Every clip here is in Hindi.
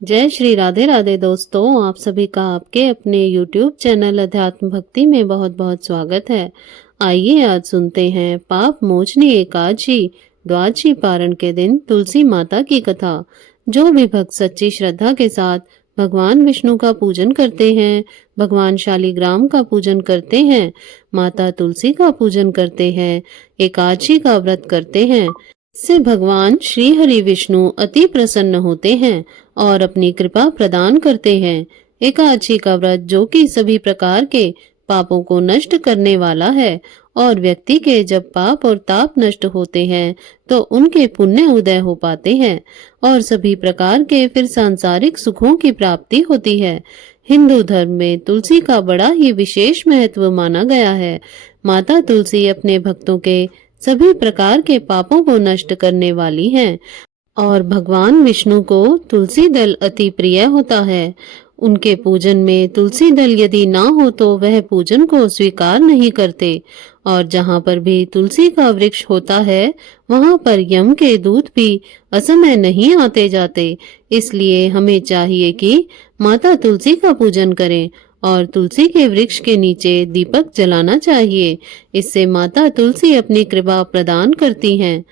जय श्री राधे राधे दोस्तों, आप सभी का आपके अपने YouTube चैनल अध्यात्म भक्ति में बहुत बहुत स्वागत है। आइए आज सुनते हैं पाप मोचनी एकादशी द्वादशी पारण के दिन तुलसी माता की कथा। जो भी भक्त सच्ची श्रद्धा के साथ भगवान विष्णु का पूजन करते हैं, भगवान शालिग्राम का पूजन करते हैं, माता तुलसी का पूजन करते हैं, एकादशी का व्रत करते हैं, इससे भगवान श्री हरि विष्णु अति प्रसन्न होते हैं और अपनी कृपा प्रदान करते हैं। एकादशी का व्रत जो कि सभी प्रकार के पापों को नष्ट करने वाला है और व्यक्ति के जब पाप और ताप नष्ट होते हैं तो उनके पुण्य उदय हो पाते हैं और सभी प्रकार के फिर सांसारिक सुखों की प्राप्ति होती है। हिंदू धर्म में तुलसी का बड़ा ही विशेष महत्व माना गया है। माता तुलसी अपने भक्तों के सभी प्रकार के पापों को नष्ट करने वाली हैं और भगवान विष्णु को तुलसी दल अति प्रिय होता है। उनके पूजन में तुलसी दल यदि ना हो तो वह पूजन को स्वीकार नहीं करते और जहाँ पर भी तुलसी का वृक्ष होता है वहाँ पर यम के दूत भी असमय नहीं आते जाते। इसलिए हमें चाहिए कि माता तुलसी का पूजन करें और तुलसी के वृक्ष के नीचे दीपक जलाना चाहिए। इससे माता तुलसी अपनी कृपा प्रदान करती हैं।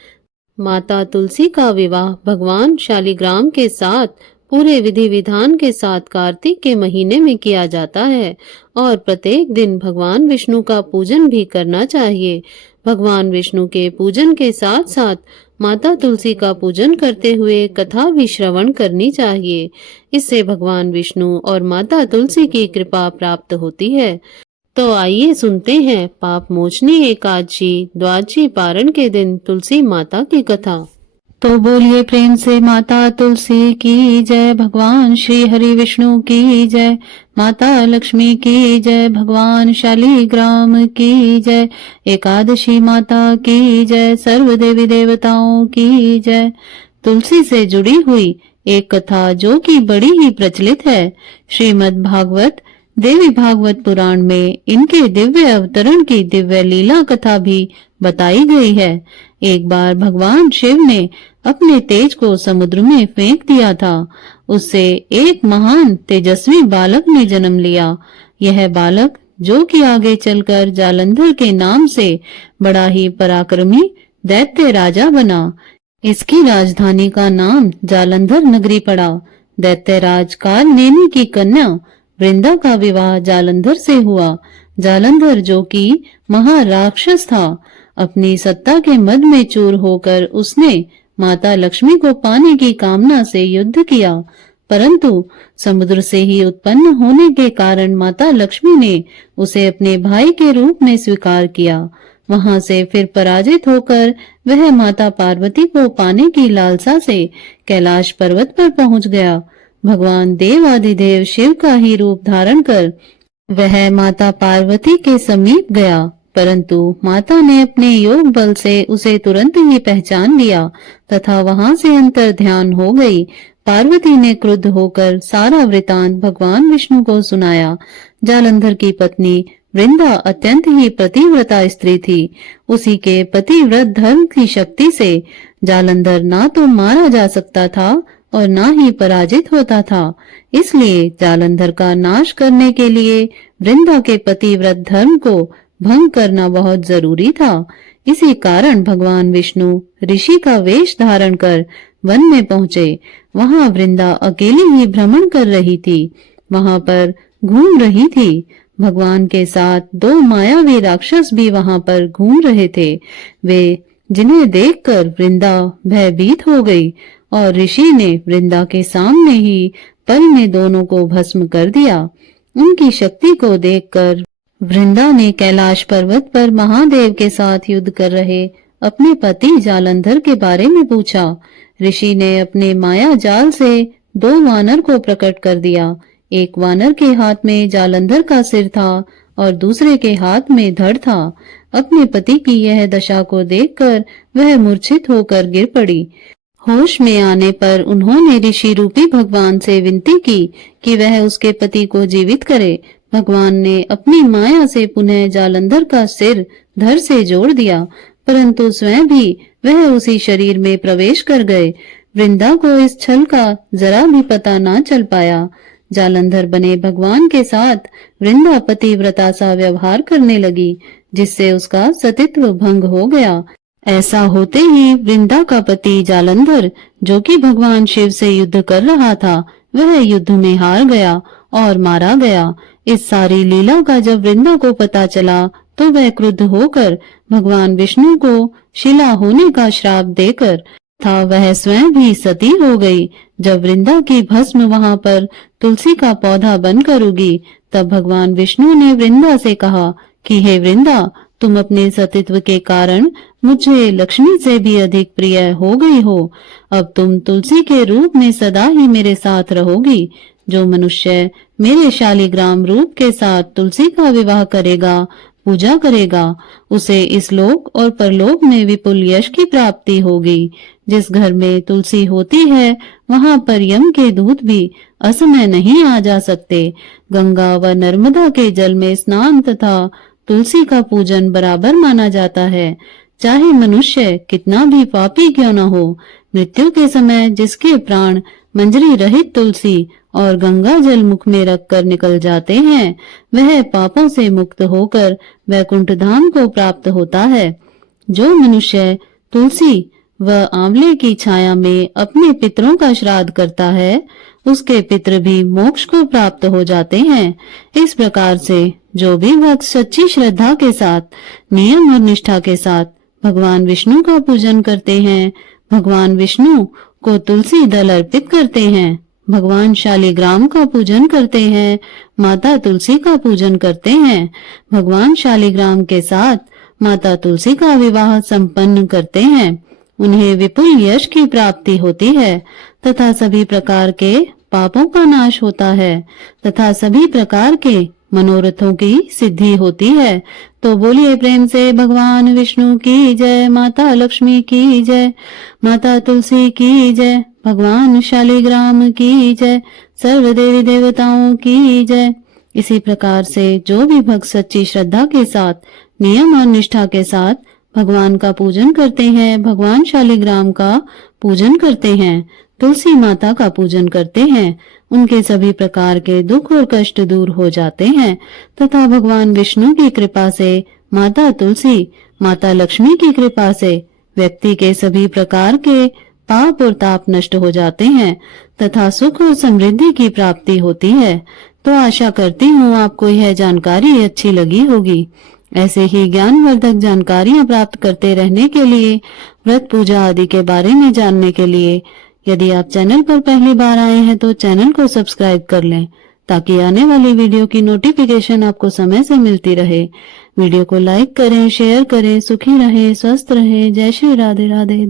माता तुलसी का विवाह भगवान शालिग्राम के साथ पूरे विधि विधान के साथ कार्तिक के महीने में किया जाता है और प्रत्येक दिन भगवान विष्णु का पूजन भी करना चाहिए। भगवान विष्णु के पूजन के साथ साथ माता तुलसी का पूजन करते हुए कथा भी श्रवण करनी चाहिए। इससे भगवान विष्णु और माता तुलसी की कृपा प्राप्त होती है। तो आइए सुनते हैं पाप मोचनी एकादशी द्वादशी पारण के दिन तुलसी माता की कथा। तो बोलिए प्रेम से माता तुलसी की जय, भगवान श्री हरि विष्णु की जय, माता लक्ष्मी की जय, भगवान शालिग्राम की जय, एकादशी माता की जय, सर्व देवी देवताओं की जय। तुलसी से जुड़ी हुई एक कथा जो कि बड़ी ही प्रचलित है। श्रीमद् भागवत देवी भागवत पुराण में इनके दिव्य अवतरण की दिव्य लीला कथा भी बताई गई है। एक बार भगवान शिव ने अपने तेज को समुद्र में फेंक दिया था। उससे एक महान तेजस्वी बालक ने जन्म लिया। यह बालक जो कि आगे चलकर जालंधर के नाम से बड़ा ही पराक्रमी दैत्य राजा बना। इसकी राजधानी का नाम जालंधर नगरी पड़ा। दैत्यराज कालनेमी की कन्या वृंदा का विवाह जालंधर से हुआ। जालंधर जो कि महाराक्षस था, अपनी सत्ता के मद में चूर होकर उसने माता लक्ष्मी को पाने की कामना से युद्ध किया, परंतु समुद्र से ही उत्पन्न होने के कारण माता लक्ष्मी ने उसे अपने भाई के रूप में स्वीकार किया। वहां से फिर पराजित होकर वह माता पार्वती को पाने की लालसा से कैलाश पर्वत पर पहुंच गया। भगवान देवाधिदेव शिव का ही रूप धारण कर वह माता पार्वती के समीप गया, परंतु माता ने अपने योग बल से उसे तुरंत ही पहचान लिया तथा वहां से अंतर ध्यान हो गई। पार्वती ने क्रुद्ध होकर सारा वृतांत भगवान विष्णु को सुनाया। जालंधर की पत्नी वृंदा अत्यंत ही पतिव्रता स्त्री थी। उसी के पतिव्रत धर्म की शक्ति से जालंधर ना तो मारा जा सकता था और ना ही पराजित होता था। इसलिए जालंधर का नाश करने के लिए वृंदा के पतिव्रत धर्म को भंग करना बहुत जरूरी था। इसी कारण भगवान विष्णु ऋषि का वेश धारण कर वन में पहुंचे। वहां वृंदा अकेली ही भ्रमण कर रही थी, वहां पर घूम रही थी। भगवान के साथ दो मायावी राक्षस भी वहां पर घूम रहे थे। वे जिन्हें देखकर वृंदा भयभीत हो गई और ऋषि ने वृंदा के सामने ही पल में दोनों को भस्म कर दिया। उनकी शक्ति को देखकर वृंदा ने कैलाश पर्वत पर महादेव के साथ युद्ध कर रहे अपने पति जालंधर के बारे में पूछा। ऋषि ने अपने माया जाल से दो वानर को प्रकट कर दिया। एक वानर के हाथ में जालंधर का सिर था और दूसरे के हाथ में धड़ था। अपने पति की यह दशा को देखकर वह मूर्छित होकर गिर पड़ी। होश में आने पर उन्होंने ऋषि रूपी भगवान से विनती की कि वह उसके पति को जीवित करे। भगवान ने अपनी माया से पुनः जालंधर का सिर धड़ से जोड़ दिया, परंतु स्वयं भी वह उसी शरीर में प्रवेश कर गए। वृंदा को इस छल का जरा भी पता ना चल पाया। जालंधर बने भगवान के साथ वृंदा पतिव्रता सा व्यवहार करने लगी, जिससे उसका सतीत्व भंग हो गया। ऐसा होते ही वृंदा का पति जालंधर, जो कि भगवान शिव से युद्ध कर रहा था, वह युद्ध में हार गया और मारा गया। इस सारी लीला का जब वृंदा को पता चला तो वह क्रुद्ध होकर भगवान विष्णु को शिला होने का श्राप देकर था वह स्वयं भी सती हो गई। जब वृंदा की भस्म वहां पर तुलसी का पौधा बनकर उगी, तब भगवान विष्णु ने वृंदा से कहा कि हे वृंदा, तुम अपने सतीत्व के कारण मुझे लक्ष्मी से भी अधिक प्रिय हो गई हो। अब तुम तुलसी के रूप में सदा ही मेरे साथ रहोगी। जो मनुष्य मेरे शालिग्राम रूप के साथ तुलसी का विवाह करेगा, पूजा करेगा, उसे इस लोक और परलोक में विपुल यश की प्राप्ति होगी। जिस घर में तुलसी होती है, वहां पर यम के दूत भी असमय नहीं आ जा सकते। गंगा व नर्मदा के जल में स्नान तथा तुलसी का पूजन बराबर माना जाता है। चाहे मनुष्य कितना भी पापी क्यों न हो, मृत्यु के समय जिसके प्राण मंजरी रहित तुलसी और गंगा जल मुख में रखकर निकल जाते हैं, वह पापों से मुक्त होकर वैकुंठ धाम को प्राप्त होता है। जो मनुष्य तुलसी व आंवले की छाया में अपने पितरों का श्राद्ध करता है, उसके पितृ भी मोक्ष को प्राप्त हो जाते हैं। इस प्रकार से जो भी भक्त सच्ची श्रद्धा के साथ, नियम और निष्ठा के साथ भगवान विष्णु का पूजन करते हैं, भगवान विष्णु को तुलसी दल अर्पित करते हैं, भगवान शालिग्राम का पूजन करते हैं, माता तुलसी का पूजन करते हैं, भगवान शालिग्राम के साथ माता तुलसी का विवाह संपन्न करते हैं, उन्हें विपुल यश की प्राप्ति होती है तथा सभी प्रकार के पापों का नाश होता है तथा सभी प्रकार के मनोरथों की सिद्धि होती है। तो बोलिए प्रेम से भगवान विष्णु की जय, माता लक्ष्मी की जय, माता तुलसी की जय, भगवान शालिग्राम की जय, सर्व देवी देवताओं की जय। इसी प्रकार से जो भी भक्त सच्ची श्रद्धा के साथ, नियम और निष्ठा के साथ भगवान का पूजन करते हैं, भगवान शालिग्राम का पूजन करते हैं, तुलसी माता का पूजन करते हैं, उनके सभी प्रकार के दुख और कष्ट दूर हो जाते हैं तथा भगवान विष्णु की कृपा से, माता तुलसी, माता लक्ष्मी की कृपा से व्यक्ति के सभी प्रकार के पाप और ताप नष्ट हो जाते हैं तथा सुख और समृद्धि की प्राप्ति होती है। तो आशा करती हूँ आपको यह जानकारी अच्छी लगी होगी। ऐसे ही ज्ञानवर्धक जानकारियां प्राप्त करते रहने के लिए, व्रत पूजा आदि के बारे में जानने के लिए यदि आप चैनल पर पहली बार आए हैं तो चैनल को सब्सक्राइब कर लें, ताकि आने वाली वीडियो की नोटिफिकेशन आपको समय से मिलती रहे। वीडियो को लाइक करें, शेयर करें। सुखी रहें, स्वस्थ रहें। जय श्री राधे राधे।